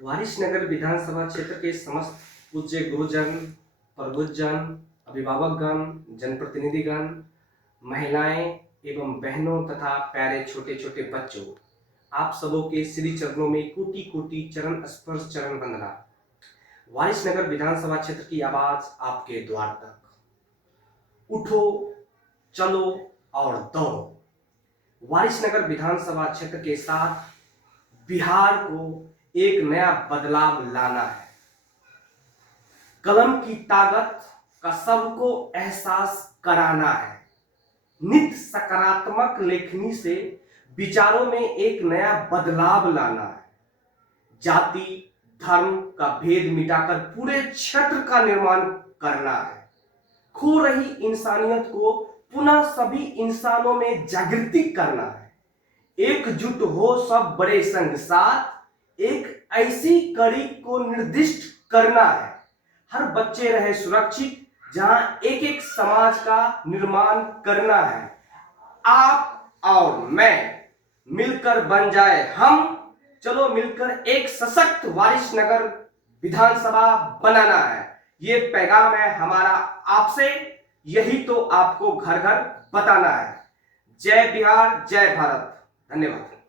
वारिसनगर विधानसभा क्षेत्र के समस्त पूज्य गुरुजन, प्रबुद्धजन, अभिभावकगण, जनप्रतिनिधिगण, महिलाएं एवं बहनों तथा प्यारे छोटे छोटे बच्चों, आप सबों के श्री चरणों में कोटि कोटि चरण स्पर्श चरण वंदना। वारिसनगर विधानसभा क्षेत्र की आवाज आपके द्वार तक। उठो, चलो और दौड़ो। वारिसनगर विधानसभा क्षेत्र के साथ बिहार को एक नया बदलाव लाना है। कलम की ताकत का सबको एहसास कराना है। नित्य सकारात्मक लेखनी से विचारों में एक नया बदलाव लाना है। जाति धर्म का भेद मिटाकर पूरे क्षेत्र का निर्माण करना है। खो रही इंसानियत को पुनः सभी इंसानों में जागृति करना है। एकजुट हो सब बड़े संग साथ एक ऐसी कड़ी को निर्दिष्ट करना है। हर बच्चे रहे सुरक्षित, जहां एक एक समाज का निर्माण करना है। आप और मैं मिलकर बन जाए हम। चलो मिलकर एक सशक्त वारिसनगर विधानसभा बनाना है। ये पैगाम है हमारा आपसे, यही तो आपको घर घर बताना है। जय बिहार, जय भारत। धन्यवाद।